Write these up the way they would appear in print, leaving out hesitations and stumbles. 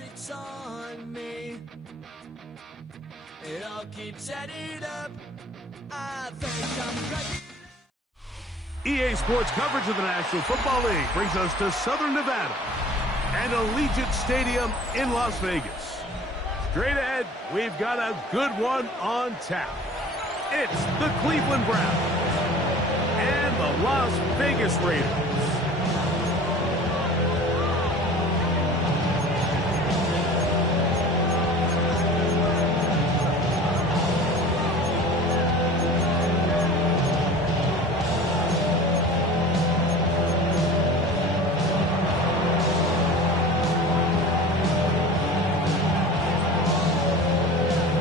tricks on me. It all keeps adding up. I think I'm cracking. EA Sports coverage of the National Football League brings us to Southern Nevada and Allegiant Stadium in Las Vegas. Straight ahead, we've got a good one on tap. It's the Cleveland Browns and the Las Vegas Raiders.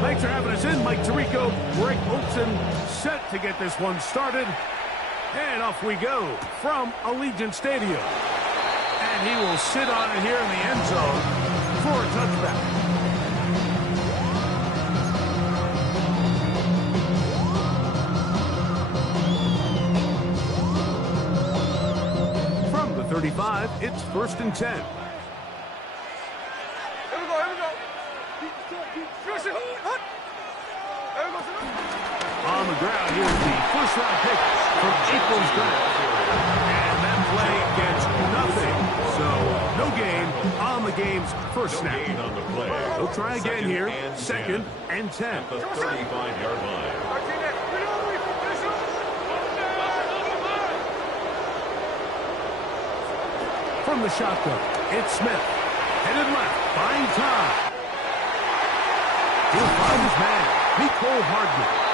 Thanks for having us in. Mike Tirico, Greg Olson, set to get this one started. And off we go from Allegiant Stadium. And he will sit on it here in the end zone for a touchback. From the 35, it's 1st and 10. On the ground, here's the first-round pick from April's draft. And that play gets nothing. So, no gain on the game's first snap. They'll try again here, 2nd and 10. At the 35-yard line. From the shotgun, it's Smith. Headed left, buying time. He'll find his man, Nicole Hardman.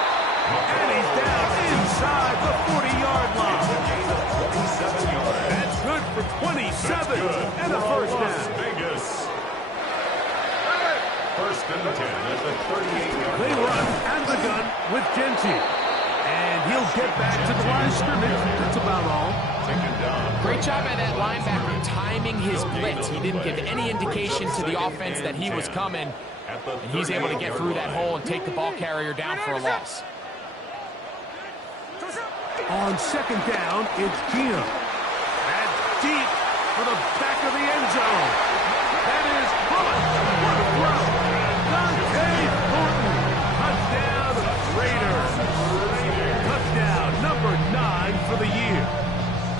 And he's down inside the 40-yard line. That's good for 27 and a first down. Vegas. 1st and 10 at the 38-yard line. They run out of the gun with Genty. And he'll get back to the line of scrimmage. That's about all. Great job by that linebacker timing his blitz. He didn't give any indication to the offense that he was coming. And he's able to get through that hole and take the ball carrier down for a loss. On 2nd down, it's Gino. That's deep for the back of the end zone. That is Bullock. What a throw. N.G.K. Touchdown, Raiders. Touchdown number 9 for the year.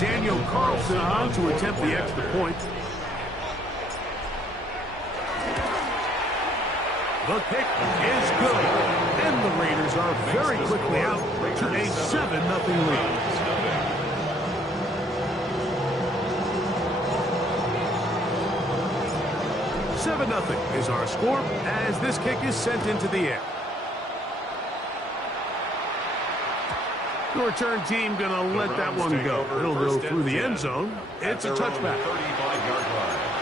Daniel Carlson on to attempt the extra point. The kick is good, and the Raiders are very quickly out to a 7-0 lead. $7-0 is our score as this kick is sent into the air. The return team going to let that one go. It'll go through the end zone. It's a touchback. 35-yard line.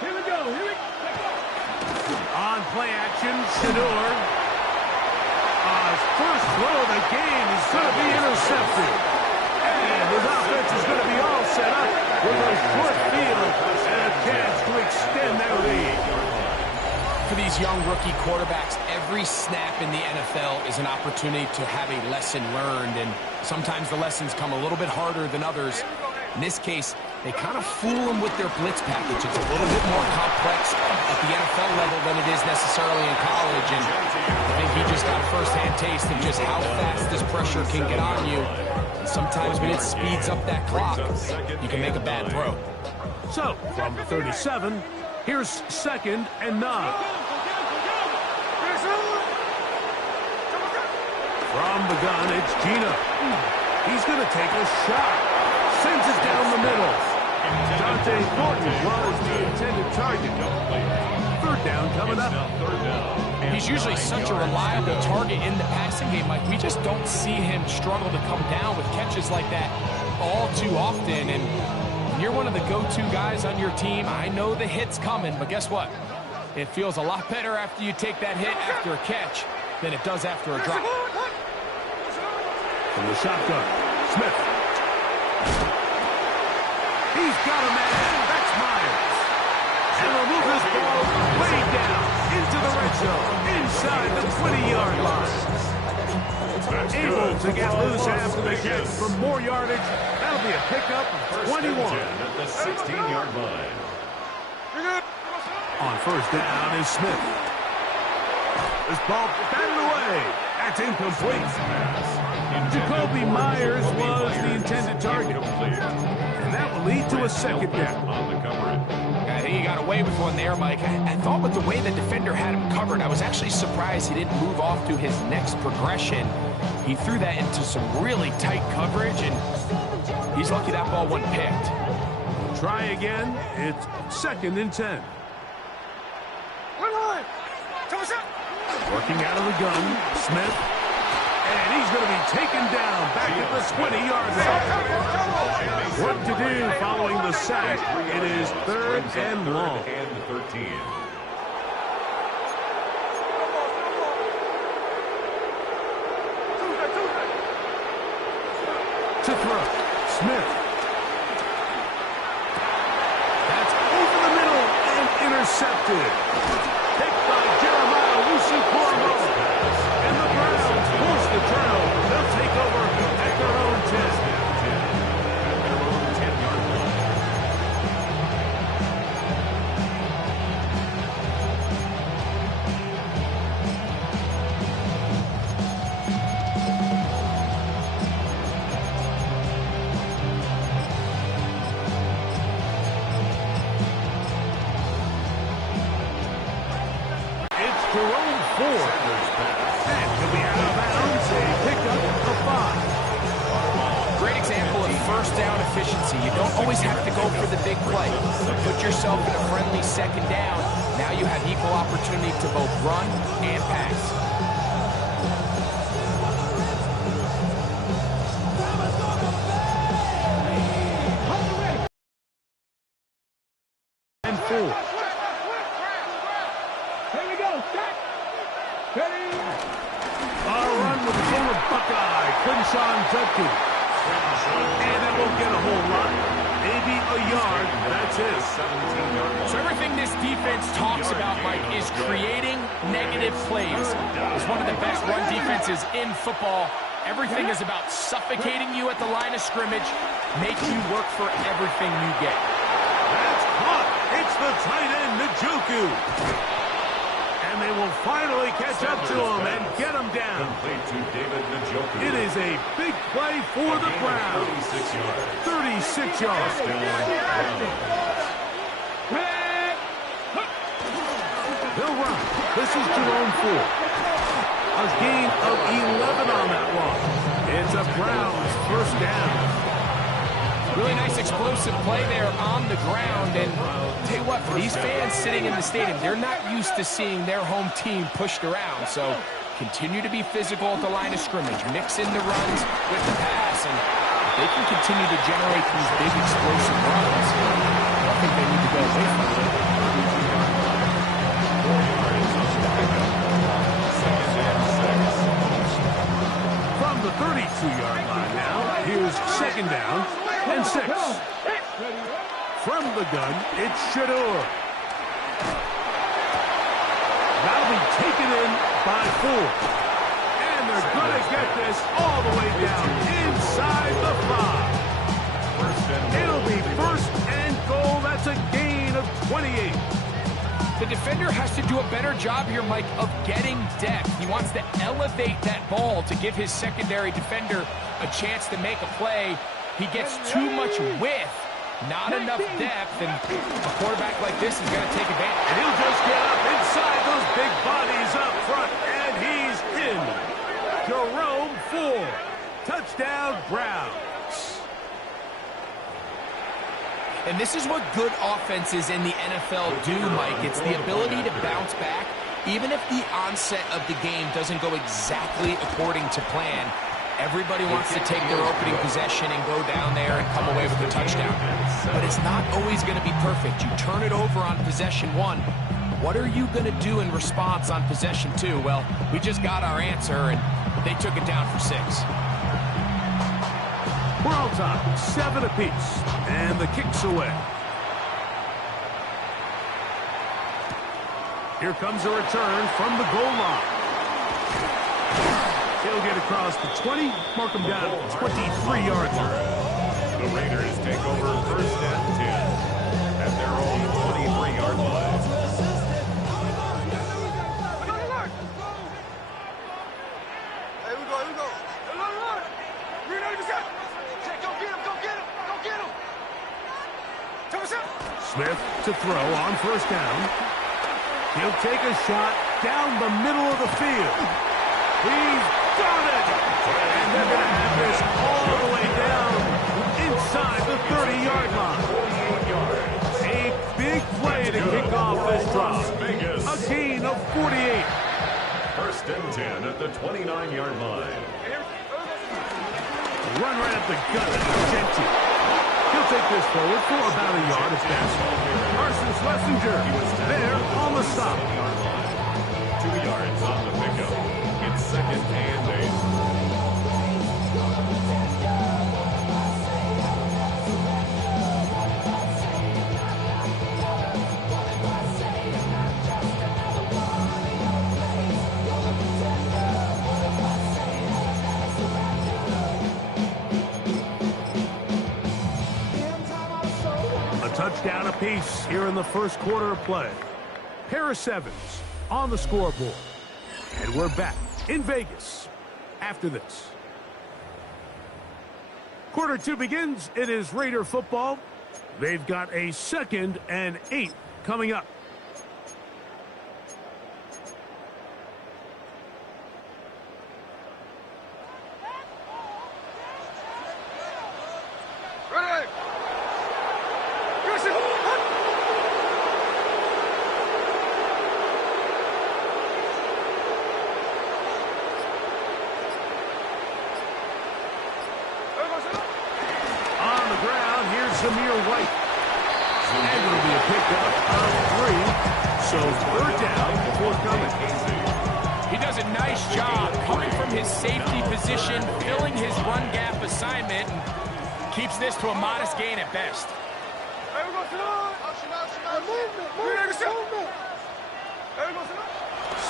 Here we go. On play action, Shador. His first throw of the game is going to be intercepted. And his offense is going to be all set up with a short field and a chance to extend their lead. For these young rookie quarterbacks, every snap in the NFL is an opportunity to have a lesson learned, and sometimes the lessons come a little bit harder than others. In this case, they kind of fool them with their blitz package. It's a little bit more complex at the NFL level than it is necessarily in college, and I think he just got a first-hand taste of just how fast this pressure can get on you. And sometimes when it speeds up that clock, you can make a bad throw. So, from the 37, here's 2nd and 9. From the gun, it's Gino. He's going to take a shot. Sends it down the middle. Dante Thornton was the intended target. 3rd down coming up. He's usually such a reliable target in the passing game. Like, we just don't see him struggle to come down with catches like that all too often. And when you're one of the go-to guys on your team, I know the hit's coming, but guess what? It feels a lot better after you take that hit after a catch than it does after a drop. From the shotgun, Smith. He's got a man. That's Myers. And will move this ball way down into the red zone, inside the 20-yard line. Able to get loose after the catch for more yardage. That'll be a pickup of 21. At the 16-yard line. On first down is Smith. This ball batted away. That's incomplete. Jacoby Myers was the intended target. And that will lead to a second down. On the coverage. I think he got away with one there, Mike. I thought with the way the defender had him covered, I was actually surprised he didn't move off to his next progression. He threw that into some really tight coverage, and he's lucky that ball wasn't picked. Try again. It's 2nd and 10. Working out of the gun, Smith. And he's going to be taken down back at the 20-yard line. Work to do following the sack. It is 3rd and long. And 13. To throw, Smith. That's over the middle and intercepted. Picked by Jeremiah Lucy-Corvo. And the Browns force the turnover. They'll take over at their own 10. At their own 10-yard line. Jerome Ford. And he'll be out of bounds. A pickup of 5. Great example of first down efficiency. You don't always have to go for the big play. Put yourself in a friendly second down. Now you have equal opportunity to both run and pass. And 4. Buckeye, Quinshawn Judkins. And it won't get a whole lot. Maybe a yard. That's it. So everything this defense talks about, Mike, is creating negative plays. It's one of the best run defenses in football. Everything is about suffocating you at the line of scrimmage, make you work for everything you get. That's caught. It's the tight end, N.G.K. And they will finally catch up to him and get him down. Complete to David N.G.K. It is a big play for the Browns. 36 yards. 36 yards. They'll run. This is Jerome Ford. A gain of 11 on that one. It's a Browns first down. Really nice explosive play there on the ground. And tell you what, for these fans sitting in the stadium, they're not used to seeing their home team pushed around. So continue to be physical at the line of scrimmage. Mix in the runs with the pass. And if they can continue to generate these big explosive runs, I don't think they need to go away from it. From the 32-yard line now, here's second down and 6. From the gun, it's Shador. That'll be taken in by 4. And they're going to get this all the way down inside the 5. It'll be 1st and goal. That's a gain of 28. The defender has to do a better job here, Mike, of getting depth. He wants to elevate that ball to give his secondary defender a chance to make a play. He gets too much width, not enough depth, and a quarterback like this is going to take advantage. And he'll just get up inside those big bodies up front, and he's in. Jerome Ford. Touchdown, Browns. And this is what good offenses in the NFL do, Mike. It's the ability to bounce back, even if the onset of the game doesn't go exactly according to plan. Everybody wants to take their opening possession and go down there and come away with a touchdown. But it's not always going to be perfect. You turn it over on possession 1. What are you going to do in response on possession 2? Well, we just got our answer, and they took it down for 6. We're all tied, 7 apiece, and the kick's away. Here comes a return from the goal line. He'll get across the 20, mark him down at 23-yard line. The Raiders take over first and 10 at their own 23-yard line. Here we go. Go get him. Smith to throw on first down. He'll take a shot down the middle of the field. He's got it! And they're going to have this all the way down inside the 30-yard line. A big play to kick off this drive. A gain of 48. First and 10 at the 29-yard line. Run right up the gut of N.G.K. He'll take this forward for about a yard at best. Carson Schlesinger there on the stop. 2 yards on the pickup. It's second and 8. Touchdown apiece here in the first quarter of play. Pair of 7s on the scoreboard. And we're back in Vegas after this. Quarter 2 begins. It is Raider football. They've got a 2nd and 8 coming up. Keeps this to a modest gain at best.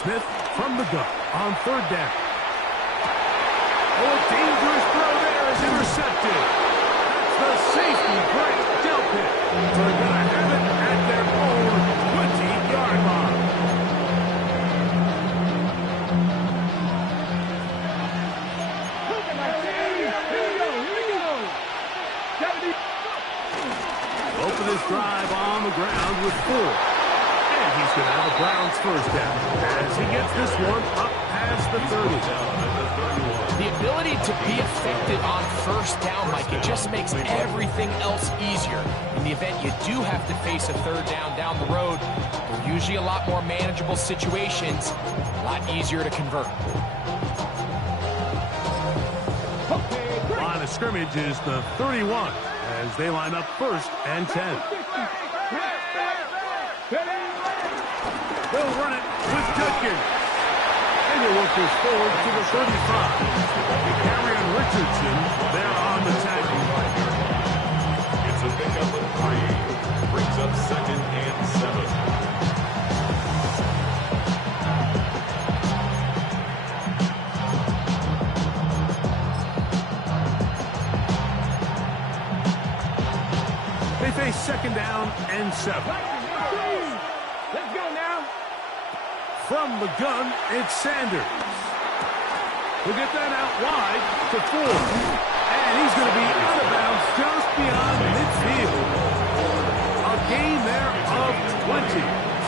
Smith from the gun on 3rd down. Oh, a dangerous throw there is intercepted. That's the safety break dealt it. So they're going to have it at their own 20-yard line. Open this drive on the ground with 4. And he's going to have a Browns first down as he gets this one up past the 30. The ability to be effective on first down, Mike, it just makes everything else easier. In the event you do have to face a 3rd down the road, they're usually a lot more manageable situations, a lot easier to convert. Line of scrimmage is the 31 as they line up 1st and 10. They'll run it with Judkins. And he'll work this forward to the 35. Carry on Richardson there on the tackle. It's a pickup of 3. Brings up 2nd and 7. They face 2nd down and 7. Let's go now. From the gun, it's Sanders. He'll get that out wide to 4. And he's going to be out of bounds just beyond midfield. A gain there of 20.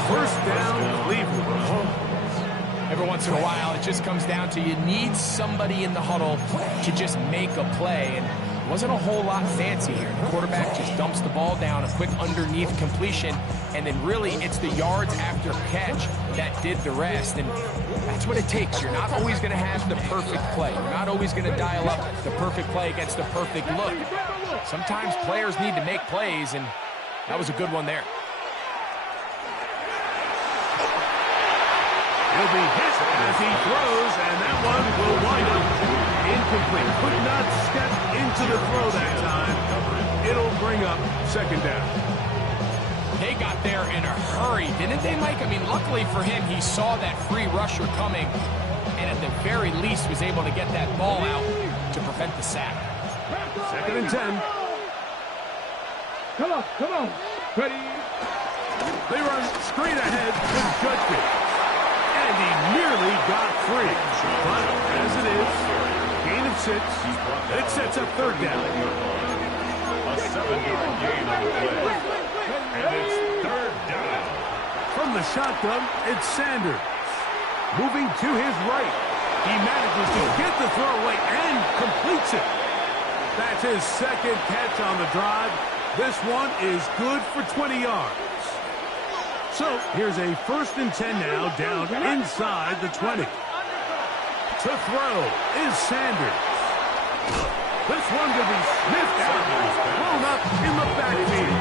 First down, Cleveland. Every once in a while, it just comes down to you need somebody in the huddle to just make a play. And it wasn't a whole lot fancy here. The quarterback just dumps the ball down, a quick underneath completion, and then really it's the yards after catch that did the rest. And that's what it takes. You're not always going to have the perfect play. You're not always going to dial up the perfect play against the perfect look. Sometimes players need to make plays, and that was a good one there. He'll be hit as he throws, and that one will wind up incomplete. Could not step into the throw that time. It'll bring up second down. They got there in a hurry, didn't they, Mike? I mean, luckily for him, he saw that free rusher coming, and at the very least was able to get that ball out to prevent the sack. Second and 10. Come on. Ready? They run straight ahead with N.G.K. And he nearly got free. But as it is, gain of 6. It sets up third down. A 7-yard gain on the play. And it's third down. From the shotgun, it's Sanders. Moving to his right. He manages to get the throwaway and completes it. That's his second catch on the drive. This one is good for 20 yards. So here's a 1st and 10 now, down inside the 20. To throw is Sanders. This one will be sniffed out, thrown up in the backfield.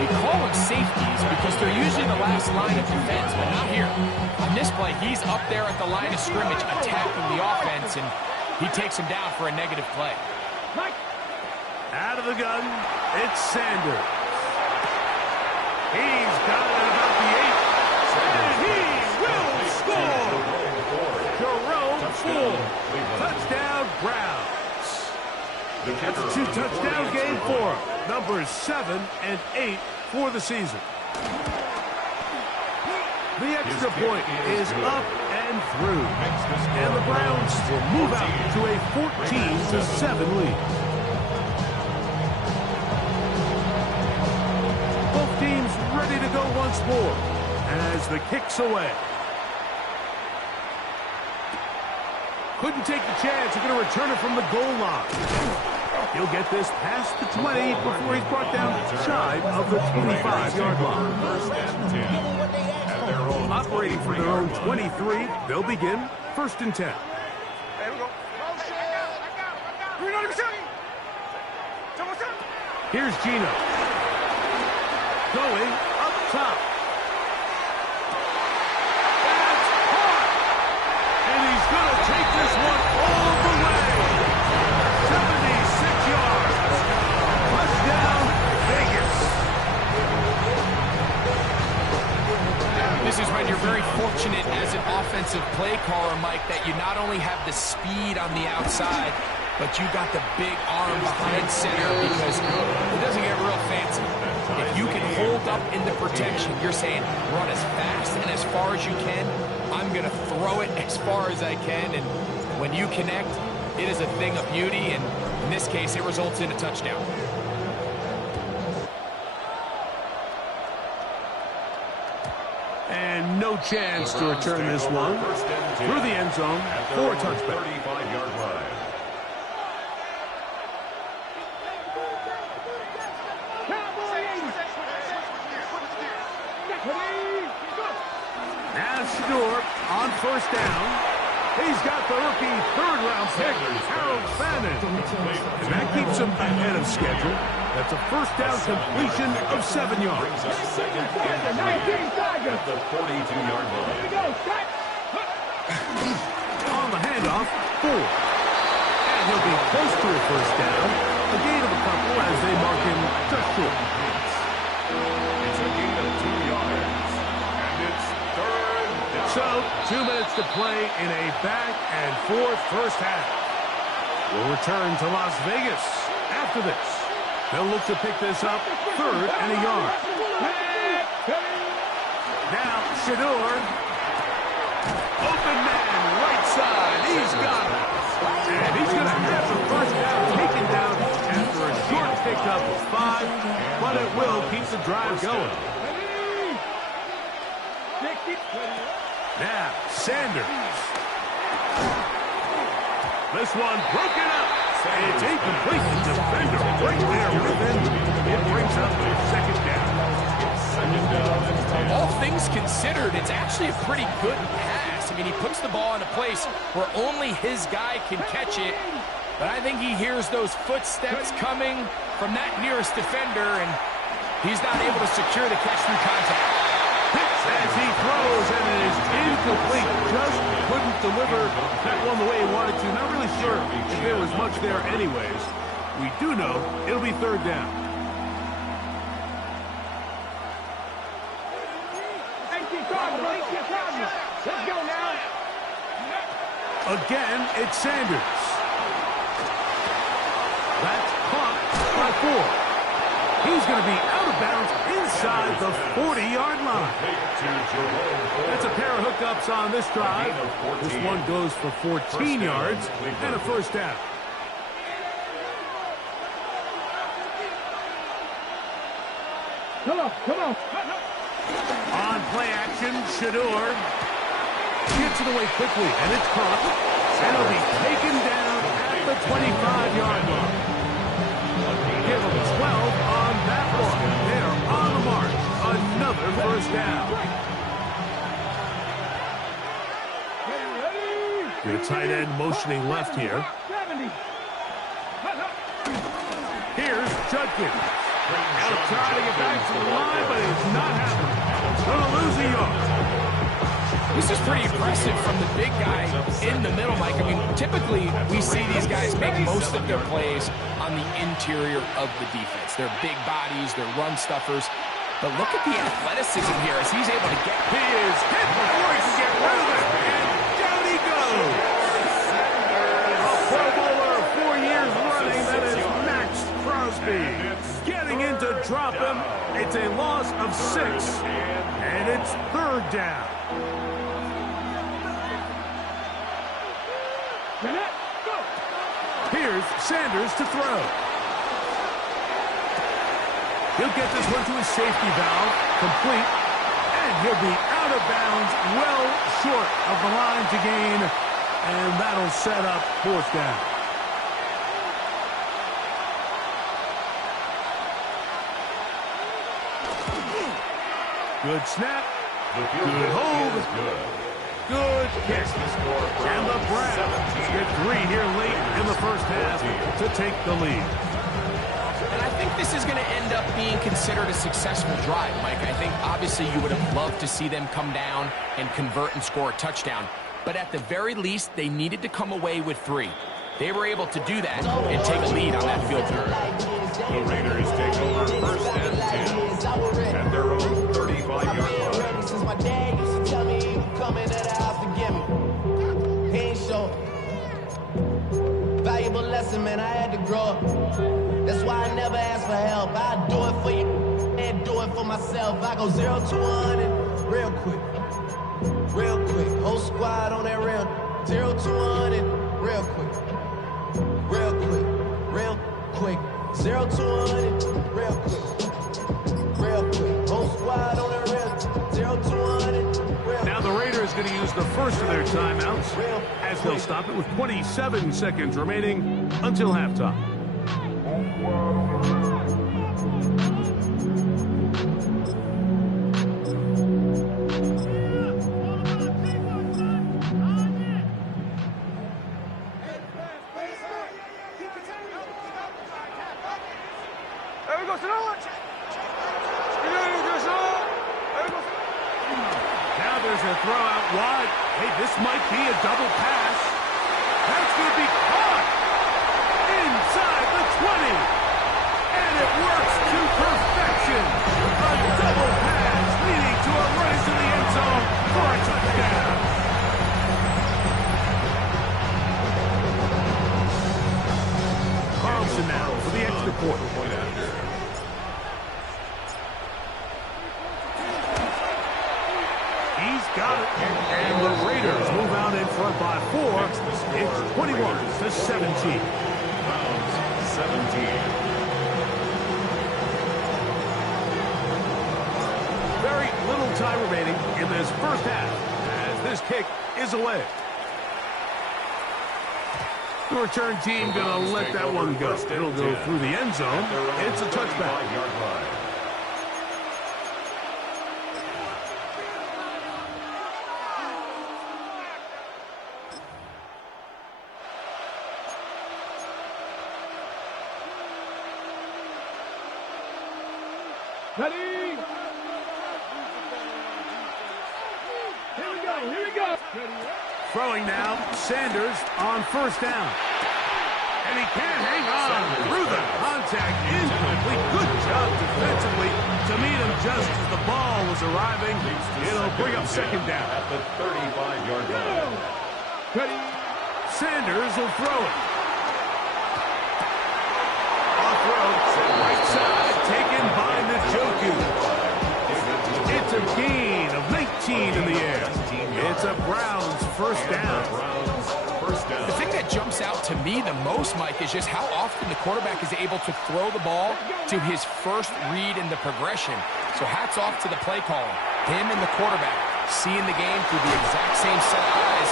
They call them safeties because they're usually the last line of defense, but not here. On this play, he's up there at the line of scrimmage attacking the offense, and he takes him down for a negative play. Out of the gun, it's Sanders. He's got it about the 8. And he will score! Jerome Ford. Touchdown, Browns. That's a 2-touchdown game for him. Numbers 7 and 8 for the season. The extra point is up and through. And the Browns will move out to a 14-7 lead. Both teams ready to go once more as the kick's away. Couldn't take the chance. He's going to return it from the goal line. He'll get this past the 20 before he's brought down shy of the 25-yard line. First and 10. At their own Operating from their own 23, they'll begin 1st and 10. Here's Gino. Going up top. That's caught. And he's going to take this one all the way. 76 yards. Touchdown, Vegas. This is when you're very fortunate as an offensive play caller, Mike, that you not only have the speed on the outside, but you got the big arm behind center because it doesn't get real fancy. If you can hold up in the protection, you're saying run as fast and as far as you can. I'm going to throw it as far as I can, and when you connect, it is a thing of beauty, and in this case, it results in a touchdown. And no chance to return this one through the end zone for a touchback. 35-yard line. Now Shador on 1st down. He's got the rookie 3rd-round pick, Harold Fannin. And that keeps him ahead of schedule. That's a 1st down completion of 7 yards. Second and 3 at the 42-yard line. On the handoff, Ford. And he'll be close to a 1st down. A gain of a couple as they mark him just short. It's a gain of 2 yards. And it's third down. So, 2 minutes to play in a back-and-forth first half. We'll return to Las Vegas after this. They'll look to pick this up 3rd and a yard. Now, Shador. Open man, right side. He's got it. And he's going to have the 1st down taken down after a short pickup of 5, but it will keep the drive going. Now, Sanders. This one broken up. It's incomplete. The defender right there with him. It brings up 2nd down. All things considered, it's actually a pretty good pass. I mean, he puts the ball in a place where only his guy can catch it. But I think he hears those footsteps coming from that nearest defender, and he's not able to secure the catch through contact. As he throws, and it is incomplete, just couldn't deliver that one the way he wanted to. Not really sure if there was much there anyways. We do know it'll be third down. Let's go now. Again, it's Sanders. That's caught by 4. He's going to be out of bounds inside the 40-yard line. That's a pair of hookups on this drive. This one goes for 14 yards and a first down. Come on. On play action, Shador gets it away quickly, and it's caught. And it'll be taken down at the 25-yard line. Give them 12 on that one. They're on the march. Another first down. The tight end motioning left here. Here's Judkins. Out trying to get back to the line, but it's not happening. Going to lose a yard. This is pretty impressive from the big guy in the middle, Mike. I mean, typically we see these guys make most of their plays on the interior of the defense. They're big bodies, they're run stuffers. But look at the athleticism here as he's able to get. He is hit before he can get rid of it, and down he goes. A Pro Bowler 4 years running, that is Max Crosby. Getting in to drop him. It's a loss of 6, and it's third down. Here's Sanders to throw. He'll get this one to his safety valve, complete, and he'll be out of bounds, well short of the line to gain, and that'll set up fourth down. Good snap. Good hold. Good kick. And the Browns get 3 here late in the first half to take the lead. And I think this is going to end up being considered a successful drive, Mike. I think obviously you would have loved to see them come down and convert and score a touchdown. But at the very least, they needed to come away with 3. They were able to do that and take a lead on that field goal. The Raiders take over first and 10 at their own 35-yard line. Since my dad used to tell me he would come into the house to get me. He ain't show. Valuable lesson, man, I had to grow up. That's why I never ask for help. I do it for you and do it for myself. I go 0 to 100 real quick. Real quick. Whole squad on that real. 0 to 100 real quick. Real quick. Real quick. 0 to 100 real quick. Real quick. Whole squad on that real. 0 to 100 real. Now the Raiders going to use the first of their timeouts as they'll stop it with 27 seconds remaining until halftime. Now there's a throw out wide. Hey, this might be a double pass. That's going to be caught inside the 20. And it works to perfection. A double pass leading to a race to the end zone for a touchdown. Carlson now for the extra point. He's got it. And the Raiders move out in front by 4. It's 21 to 17. 17. Very little time remaining in this first half as this kick is away. The return team going to let that one go. It'll go through the end zone. It's a touchback. Ready? Here we go. Ready? Throwing now, Sanders on first down. And he can't hang on through the contact. Incomplete. Good job defensively to meet him just as the ball was arriving. It'll bring up second down. At the 35-yard line. Sanders will throw it. Off-road, right side, taken by N.G.K. It's a gain of 19 in the air. It's a Browns first down. The thing that jumps out to me the most, Mike, is just how often the quarterback is able to throw the ball to his first read in the progression. So hats off to the play caller. Him and the quarterback seeing the game through the exact same set of eyes.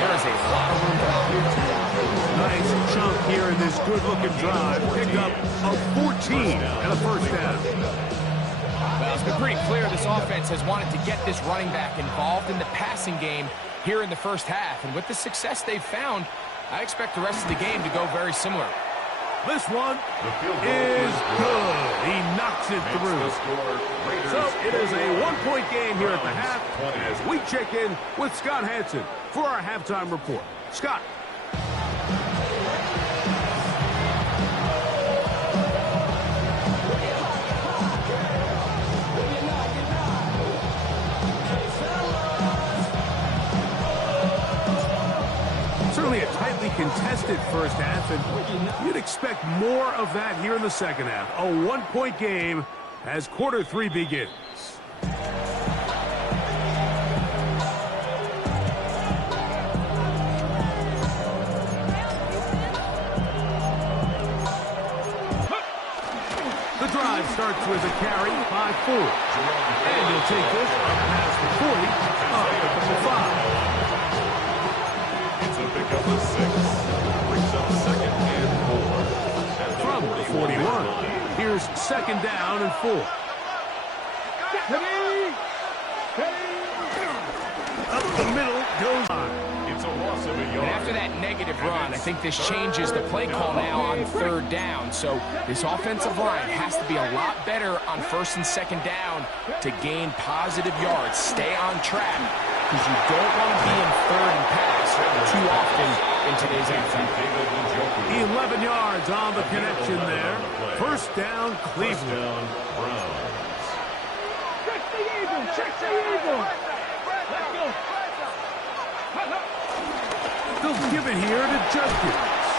There is a lot of room for Nice chunk here in this good-looking drive. Pick up a 14 and a first down. Well, it's been pretty clear this offense has wanted to get this running back involved in the passing game here in the first half. And with the success they've found, I expect the rest of the game to go very similar. This one is good. He knocks it through. So it is a one-point game here at the half as we check in with Scott Hansen for our halftime report. Scott. Certainly a tightly contested first half, and you'd expect more of that here in the second half. A one-point game as quarter three begins. The drive starts with a carry by Ford. And he'll take this on the pass for 40, up to 5. Pick up a 6. Brings up second and 4. From the 41. Here's second down and 4. Up the middle goes on. It's a loss of a yard. And after that negative run, I think this changes the play call now on third down. So this offensive line has to be a lot better on first and second down to gain positive yards. Stay on track, because you don't want to be in third and pass too often in today's NFL. 11 yards on the connection there. First down, Cleveland. Check the eagle! Check the eagle! Let's go! They'll give it here to Judkins.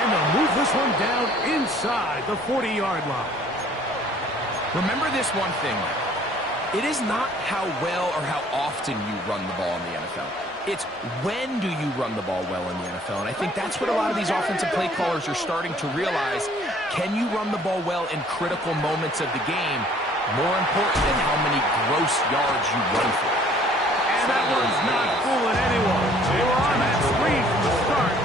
And they'll move this one down inside the 40-yard line. Remember this one thing, Mike. It is not how well or how often you run the ball in the NFL. It's when do you run the ball well in the NFL. And I think that's what a lot of these offensive play callers are starting to realize. Can you run the ball well in critical moments of the game? More important than how many gross yards you run for. And that one's not fooling anyone. They were on that screen from the start,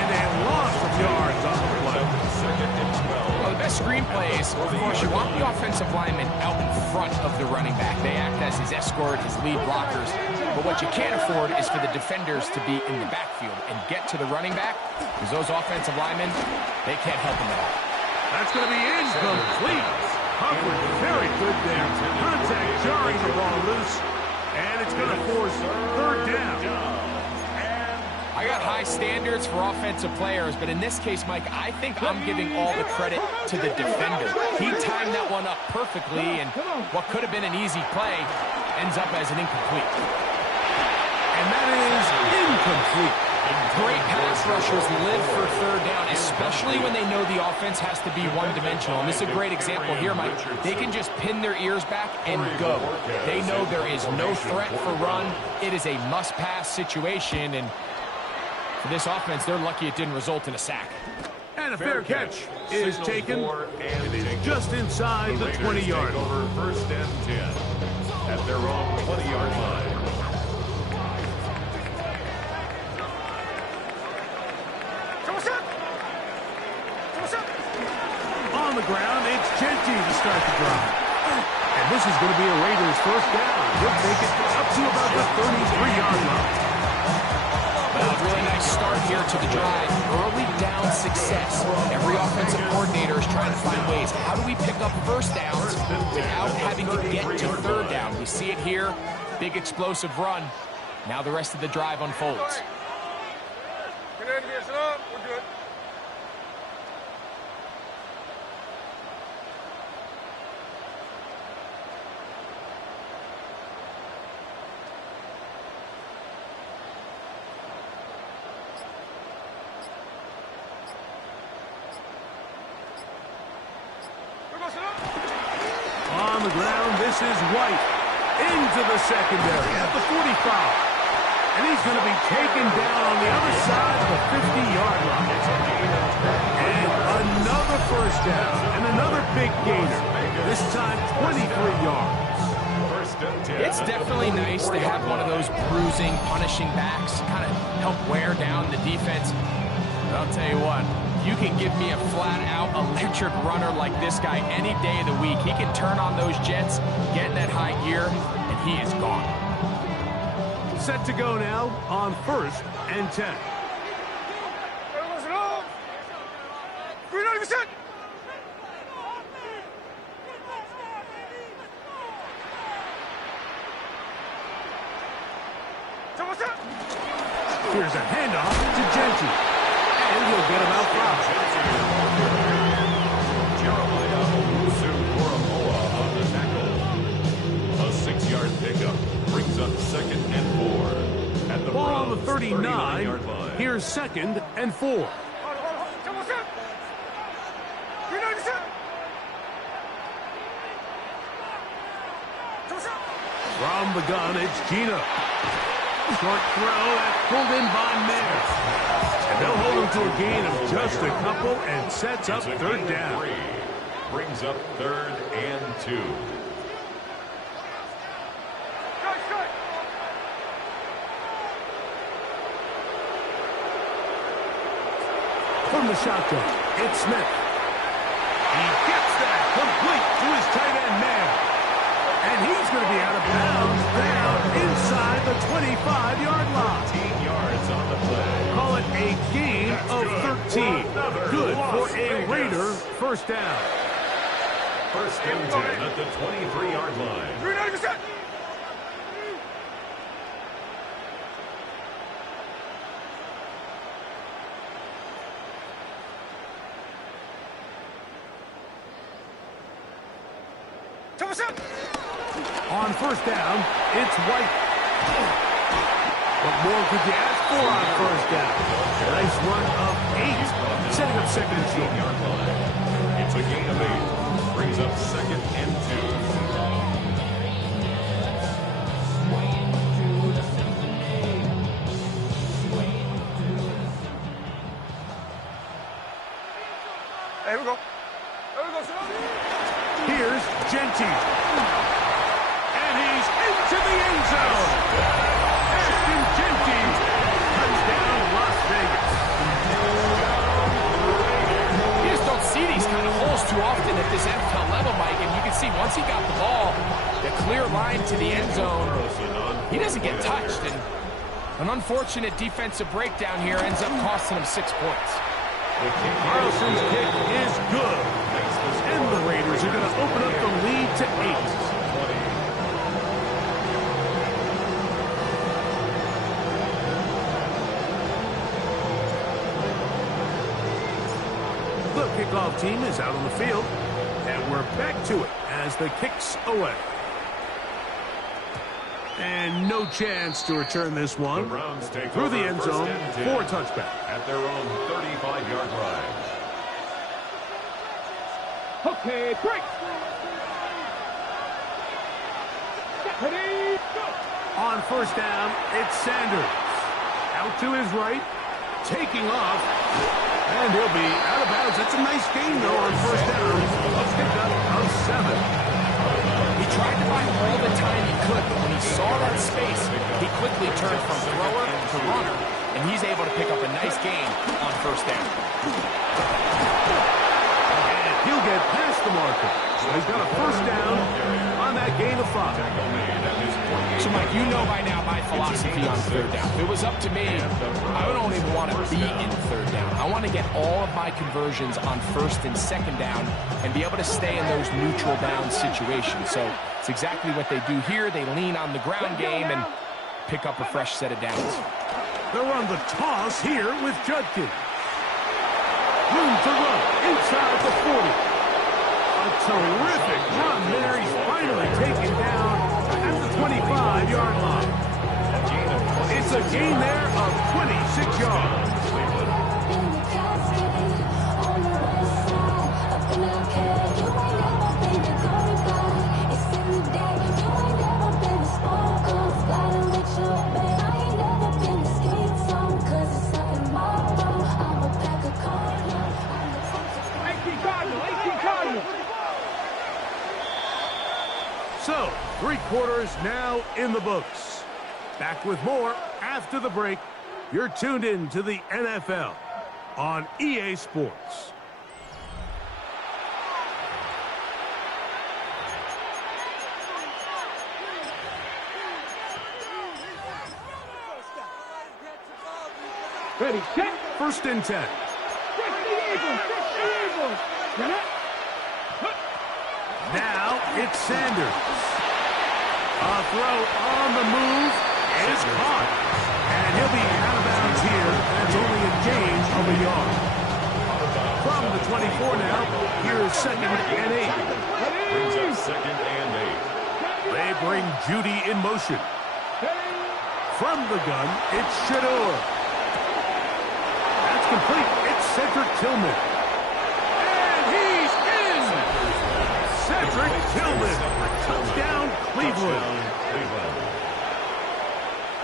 and they lost some yards on the play. Second and 12. Well, the best screenplays, of course, you want the offensive lineman out in front of the running back. They act as his escort, his lead blockers. But what you can't afford is for the defenders to be in the backfield and get to the running back, because those offensive linemen, they can't help him at all. That's going to be incomplete. Hubbard, very good there. Contact jarring the ball loose, and it's going to force third down. I got high standards for offensive players, but in this case, Mike, I think I'm giving all the credit to the defender. He timed that one up perfectly, and what could have been an easy play ends up as an incomplete. And that is incomplete. Great pass rushers live for third down, especially when they know the offense has to be one-dimensional. And this is a great example here, Mike. They can just pin their ears back and go. They know there is no threat for run. It is a must-pass situation, and for this offense, they're lucky it didn't result in a sack. And a fair catch is taken. It is just inside the 20-yard line. Over first and 10 at their own 20-yard line. On the ground, it's Genty to start the drive. And this is going to be a Raiders first down. He'll take it up to about the 33-yard line. Well, a really nice start here to the drive. Early down success. Every offensive coordinator is trying to find ways. How do we pick up first downs without having to get to third down? We see it here. Big explosive run. Now the rest of the drive unfolds. We're good. On the ground, this is White into the secondary at the 45. And he's going to be taken down on the other side of the 50-yard line. And another first down and another big gainer. This time 23 yards. It's definitely nice to have one of those bruising, punishing backs kind of help wear down the defense. But I'll tell you what, you can give me a flat-out electric runner like this guy any day of the week. He can turn on those jets, get in that high gear, and he is gone. Set to go now on 1st and 10. Here's a handoff to N.G.K. And he'll get him out five. On the tackle. A 6-yard pickup brings up 2nd and 4. At the Ball on the 39. 39-yard line. Here's 2nd and 4. From the gun, it's Gina. Short throw that's pulled in by Mayer. And they'll hold him to a gain of just a couple and sets up 3rd down. Brings up 3rd and 2. From the shotgun, it's Smith. He gets that complete to his tight end man. And he's going to be out of bounds down inside the 25-yard line. 18 yards on the play. Call it a gain of 13. Good for a Raider first down. 1st and 10 at the 23-yard line. On 1st down, it's White. What more could you ask for on 1st down? Nice run of 8, setting up 2nd and short. It's a gain of 8. Brings up 2nd and 2. Here we go. Here's N.G.K. And he's into the end zone. N.G.K. touchdown Las Vegas. You just don't see these kind of holes too often at this NFL level, Mike. And you can see once he got the ball, the clear line to the end zone, he doesn't get touched. And an unfortunate defensive breakdown here ends up costing him 6 points. Carlson's kick is good. And the Raiders are going to open up the lead to 8. The kickoff team is out on the field. And we're back to it as the kick's away. And no chance to return this one The Browns take through the over end 1st zone and 10 for a touchback. At their own 35-yard line. Okay, break. Ready, go. On 1st down, it's Sanders. Out to his right, taking off, and he'll be out of bounds. That's a nice gain, though, on 1st down. A pickup of 7. He tried to buy all the time he could, but when he saw that space, he quickly turned from thrower to runner, and he's able to pick up a nice gain on 1st down. And he'll get past the marker. So he's got a 1st down on that gain of 5. So, Mike, you know by now my philosophy on 3rd down. If it was up to me, I don't even want to be in 3rd down. I want to get all of my conversions on 1st and 2nd down and be able to stay in those neutral down situations. So it's exactly what they do here. They lean on the ground game, and pick up a fresh set of downs. They'll run the toss here with Judkins. Room to run inside the 40. A terrific run there. He's finally taken down at the 25-yard line. It's a gain there of 26 yards. So, 3 quarters now in the books. Back with more after the break. You're tuned in to the NFL on EA Sports. Ready, set. First and 10. Now it's Sanders. A throw on the move is caught. And he'll be out of bounds here. That's only a gain of a yard. From the 24 now, here's 2nd and 8. Brings up 2nd and 8. They bring Judy in motion. From the gun, it's Shador. That's complete. It's Cedric Tillman. And he's in! Cedric Tillman. Touchdown, Cleveland.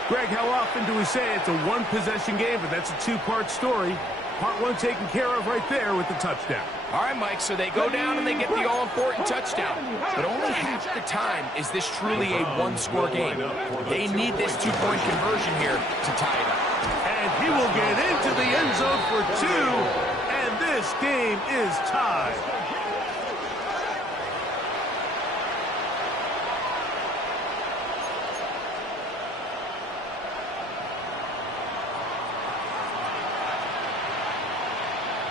Greg, how often do we say it's a one-possession game, but that's a 2-part story? Part 1 taken care of right there with the touchdown. All right, Mike, so they go down and they get the all-important touchdown. But only half the time is this truly a one-score game. They need this 2-point conversion here to tie it up. And he will get into the end zone for 2, and this game is tied.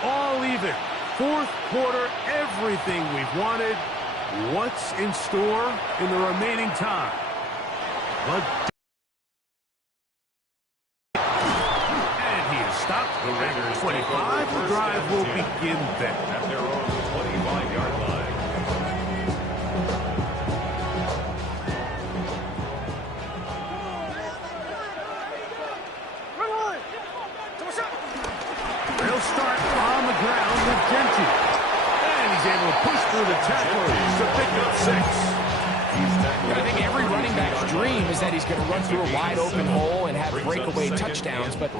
All even. 4th quarter, everything we've wanted. What's in store in the remaining time? But and he is stopped. The Raiders 25. The drive will begin then. At their own 25-yard line. They'll start on the ground with Genty. And he's able to push through the tacklers to pick up 6. I think every running back's dream is that he's going to run through a wide-open hole and have breakaway touchdowns, but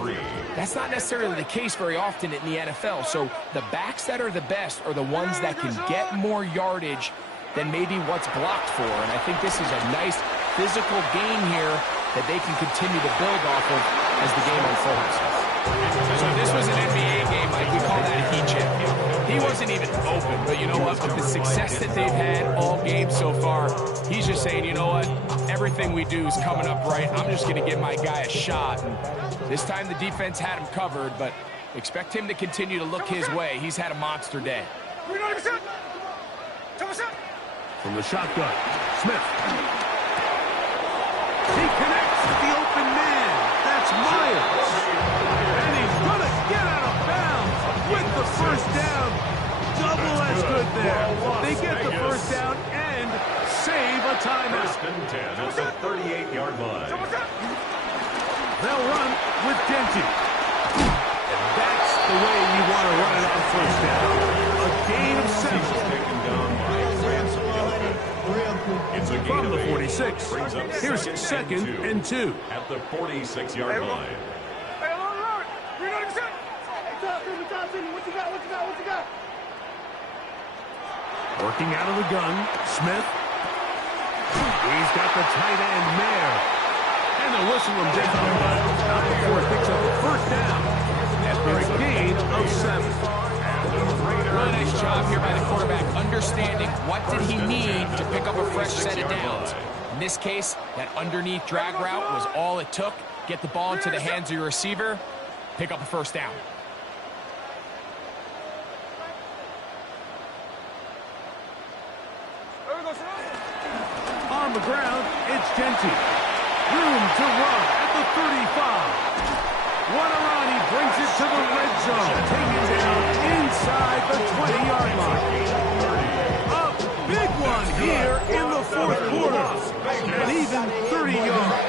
that's not necessarily the case very often in the NFL. So the backs that are the best are the ones that can get more yardage than maybe what's blocked for. And I think this is a nice physical gain here that they can continue to build off of as the game unfolds. So if this was an NBA game, Mike, we call that a heat check. He wasn't even open, but you know what? With the success that they've had all game so far, he's just saying, you know what? Everything we do is coming up right. I'm just going to give my guy a shot. And this time the defense had him covered, but expect him to continue to look his way. He's had a monster day. From the shotgun, Smith. He connects with the open man. That's Myers. And he's going to get out of bounds with the first down. Double as good there. They get the first down and save a timeout. First and 10 at the 38-yard line. They'll run with Genty. And that's the way you want to run it on first down. A gain of 7. Taken down by it's a gain from of the 8. 46. Here's 2nd and 2. At the 46-yard line. Working out of the gun, Smith. He's got the tight end Mayer. And the whistle him down, but not before he picks up the first down. After a gain of 7. Really nice job here by the quarterback, understanding what did he need to pick up a fresh set of downs. In this case, that underneath drag route was all it took. Get the ball into the hands of your receiver, pick up a first down. On the ground, it's Genty. Room to run at the 35. What a run. He brings it to the red zone. Taken down inside the 20-yard line. A big one here in the fourth quarter. And even 30 yards.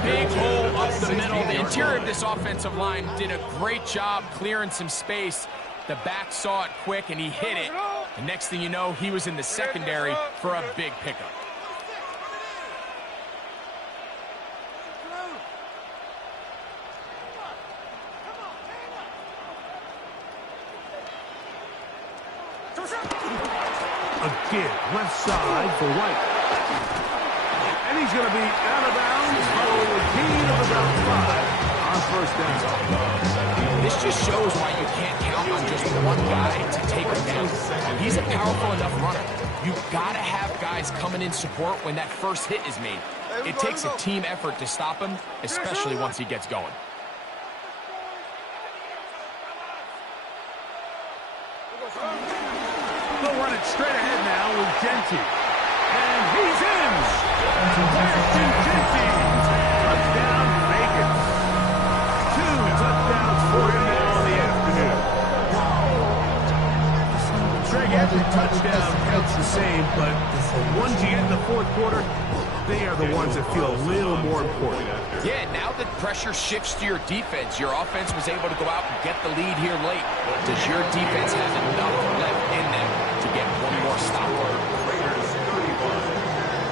Big hole up the middle. The interior of this offensive line did a great job clearing some space. The back saw it quick, and he hit it. The next thing you know, he was in the secondary for a big pickup. Again, left side for White. And he's going to be out of bounds following a gain of about 5 on first down. This just shows why you can't count on just one guy to take him down. He's a powerful enough runner. You've got to have guys coming in support when that first hit is made. It takes a team effort to stop him, especially once he gets going. They'll run it straight ahead now with N.G.K. And he's in! N.G.K. Touchdown, Vegas. 2 touchdowns for him now in the afternoon. Greg, every touchdown counts the same, but the ones you get in the fourth quarter, they are the ones that feel a little more important. Yeah, now that pressure shifts to your defense, your offense was able to go out and get the lead here late. Does your defense have enough left in them to get one more stop? Raiders 31,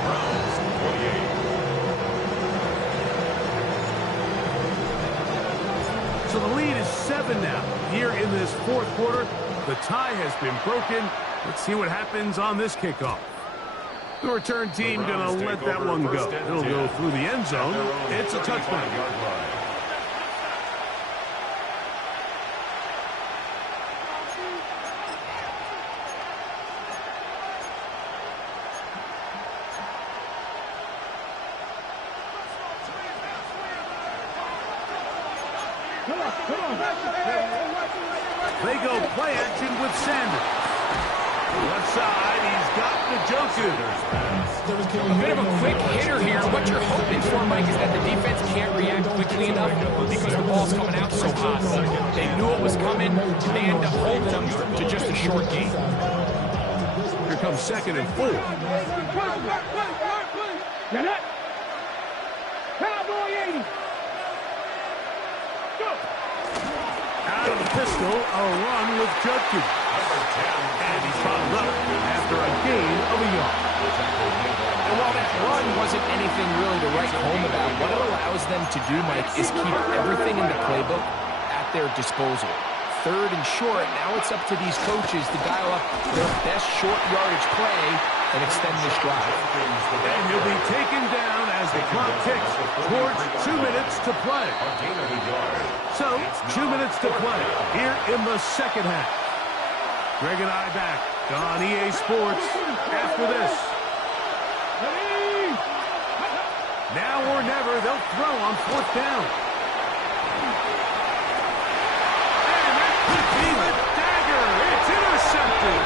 Browns 28. So the lead is 7 now. Here in this fourth quarter, the tie has been broken. Let's see what happens on this kickoff. The return team going to let that one go. It'll go through the end zone. It's a touchdown. They go play action with Sanders. Left side, he's got the N.G.K. A bit of a quick hitter here. What you're hoping for, Mike, is that the defense can't react quickly enough because the ball's coming out so hot. They knew it was coming. They end up holding them to just a short gain. Here comes 2nd and 4. Cowboy 80. Out of the pistol, a run with N.G.K. And he's followed up after a gain of a yard. And while that run wasn't anything really to write home about, what it allows them to do, Mike, is keep everything in the playbook at their disposal. 3rd and short, now it's up to these coaches to dial up their best short yardage play and extend this drive. And he'll be taken down as the clock ticks towards 2 minutes to play. So, 2 minutes to play here in the second half. Greg and I back on EA Sports after this. Now or never, they'll throw on 4th down. And that could be the dagger. It's intercepted.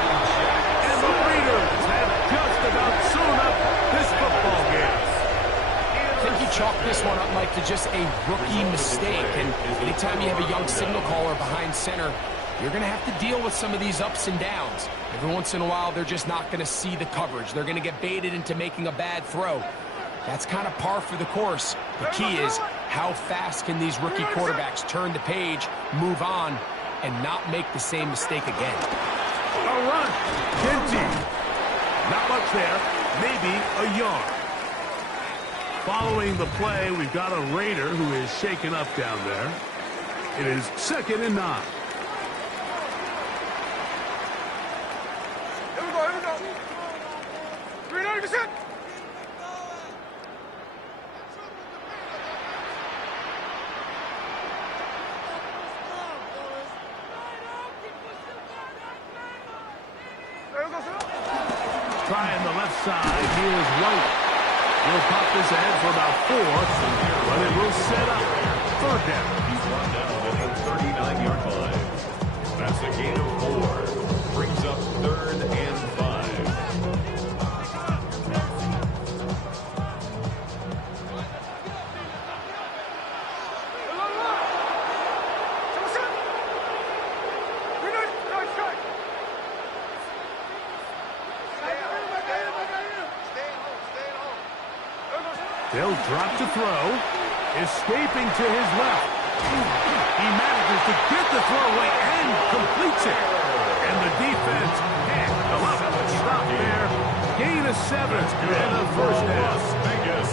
And the Raiders have just about sewn up this football game. I think you chalk this one up, Mike, to just a rookie mistake. And anytime you have a young signal caller behind center, you're going to have to deal with some of these ups and downs. Every once in a while, they're just not going to see the coverage. They're going to get baited into making a bad throw. That's kind of par for the course. The key is how fast can these rookie quarterbacks turn the page, move on, and not make the same mistake again. A run. N.G.K. Not much there. Maybe a yard. Following the play, we've got a Raider who is shaken up down there. It is 2nd and 9. Here we go. 300%. Trying the left side. Here's White. He'll pop this ahead for about 4, but it will set up 3rd down. He's run down at the 39-yard line. That's a gain of 4. Brings up 3rd and 5. They'll drop to throw. Escaping to his left. He manages to get the throw away and completes it. And the defense can't allow it to stop there. Gain of 7 and a first down. Vegas.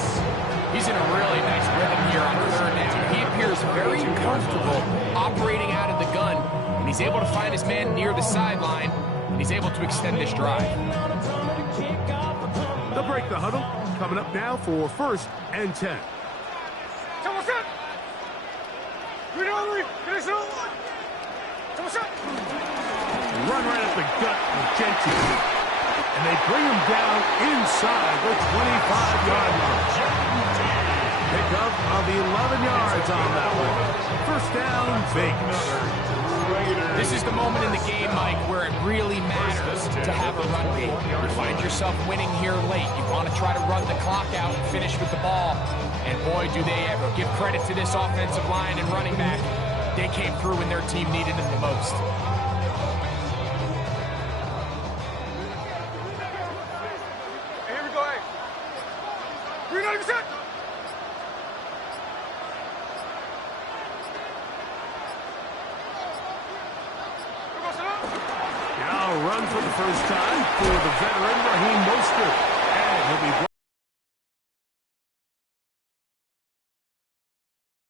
He's in a really nice rhythm here on third down. He appears very comfortable operating out of the gun, and he's able to find his man near the sideline, and he's able to extend this drive. They'll break the huddle. Coming up now for 1st and 10. Run right up the gut with Gentry. And they bring him down inside the 25-yard line. Pick up of 11 yards on that one. First down, Vegas. This is the moment in the game, Mike, where it really matters to have a run game. You find yourself winning here late. You want to try to run the clock out and finish with the ball. And boy, do they ever. Give credit to this offensive line and running back. They came through when their team needed them the most. Here we go, hey. 390%. Now run for the first time for the veteran Raheem Mostert. And he'll be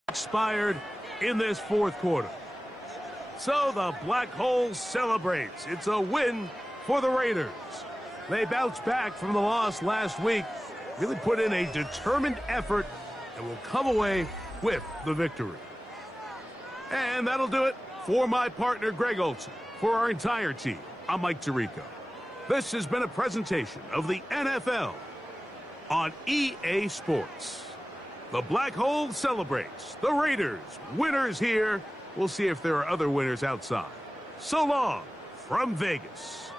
expired in this 4th quarter. So the Black Hole celebrates. It's a win for the Raiders. They bounced back from the loss last week, really put in a determined effort, and will come away with the victory. And that'll do it for my partner, Greg Olson. For our entire team, I'm Mike Tirico. This has been a presentation of the NFL on EA Sports. The Black Hole celebrates. The Raiders, winners here. We'll see if there are other winners outside. So long from Vegas.